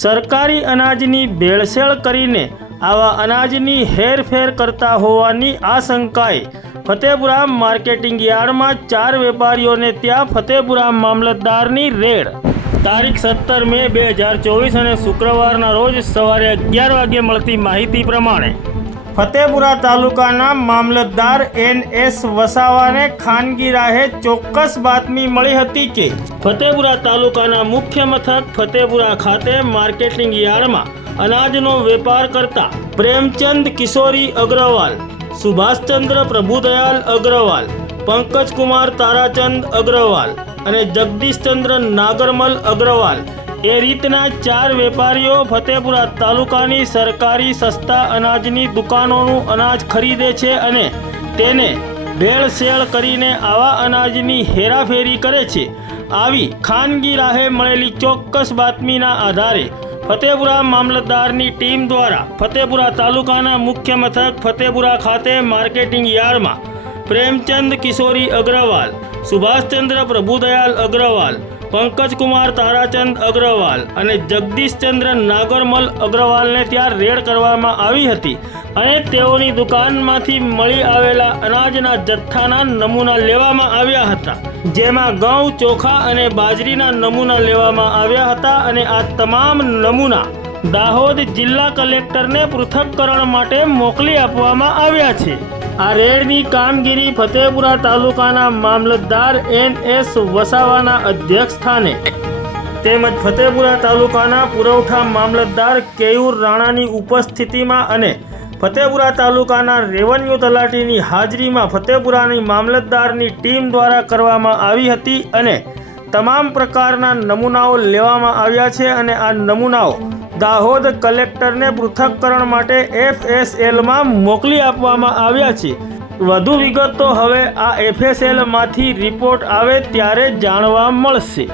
સરકારી અનાજની ભેળસેળ કરીને આવા અનાજની હેરફેર કરતા હોવાની આશંકાએ ફતેપુરા માર્કેટિંગ યાર્ડમાં 4 વેપારીઓને ત્યાં ફતેપુરા મામલતદારની રેડ તારીખ 17 મે 2024 અને શુક્રવારના રોજ સવારે 11 વાગ્યે મળતી માહિતી પ્રમાણે ફતેપુરા તાલુકાના મામલતદાર NS વસાવાને ખાનગી રાહે ચોક્કસ બાતમી મળી હતી કે ફતેપુરા તાલુકાના મુખ્ય મથક ફતેપુરા ખાતે માર્કેટિંગ યાર્ડમાં અનાજનો વેપાર કરતા પ્રેમચંદ કિશોરી અગ્રવાલ, સુભાષચંદ્ર પ્રભુદયાલ અગ્રવાલ, પંકજકુમાર તારાચંદ અગ્રવાલ અને જગદીશચંદ્ર નાગરમલ અગ્રવાલ એ રીતના 4 વેપારીઓ ફતેપુરા તાલુકાની સરકારી સસ્તા અનાજની દુકાનોનું અનાજ ખરીદે છે અને તેને ભેળસેળ કરીને આવા અનાજની હેરાફેરી કરે છે। આવી ખાનગી રાહે મળેલી ચોક્કસ બાતમીના આધારે ફતેપુરા મામલતદારની ટીમ દ્વારા ફતેપુરા તાલુકાના મુખ્ય મથક ફતેપુરા ખાતે માર્કેટિંગ યાર્ડમાં પ્રેમચંદ કિશોરી અગ્રવાલ, સુભાષચંદ્ર પ્રભુદયાલ અગ્રવાલ, પંકજકુમાર તારાચંદ અગ્રવાલ અને જગદીશચંદ્ર નાગરમલ અગ્રવાલને ત્યાં રેડ કરવામાં આવી હતી અને તેઓની દુકાનમાંથી મળી આવેલા અનાજના જથ્થાના નમૂના લેવામાં આવ્યા હતા, જેમાં ઘઉં, ચોખા અને બાજરીના નમૂના લેવામાં આવ્યા હતા અને આ તમામ નમૂના દાહોદ જિલ્લા કલેક્ટરને પૃથક્કરણ માટે મોકલી આપવામાં આવ્યા છે। આ રેડની કામગીરી ફતેપુરા તાલુકાના મામલતદાર NS વસાવાના અધ્યક્ષ સ્થાને તેમજ ફતેપુરા તાલુકાના પુરવઠા મામલતદાર કેયુર રાણાની ઉપસ્થિતિમાં અને ફતેપુરા તાલુકાના રેવન્યુ તલાટીની હાજરીમાં ફતેપુરાની મામલતદારની ટીમ દ્વારા કરવામાં આવી હતી અને તમામ પ્રકારના નમૂનાઓ લેવામાં આવ્યા છે અને આ નમૂનાઓ દાહોદ કલેક્ટરને પૃથક્કરણ માટે FSLમાં મોકલી આપવામાં આવ્યા છે। વધુ વિગતો હવે આ FSLમાંથી રિપોર્ટ આવે ત્યારે જાણવા મળશે।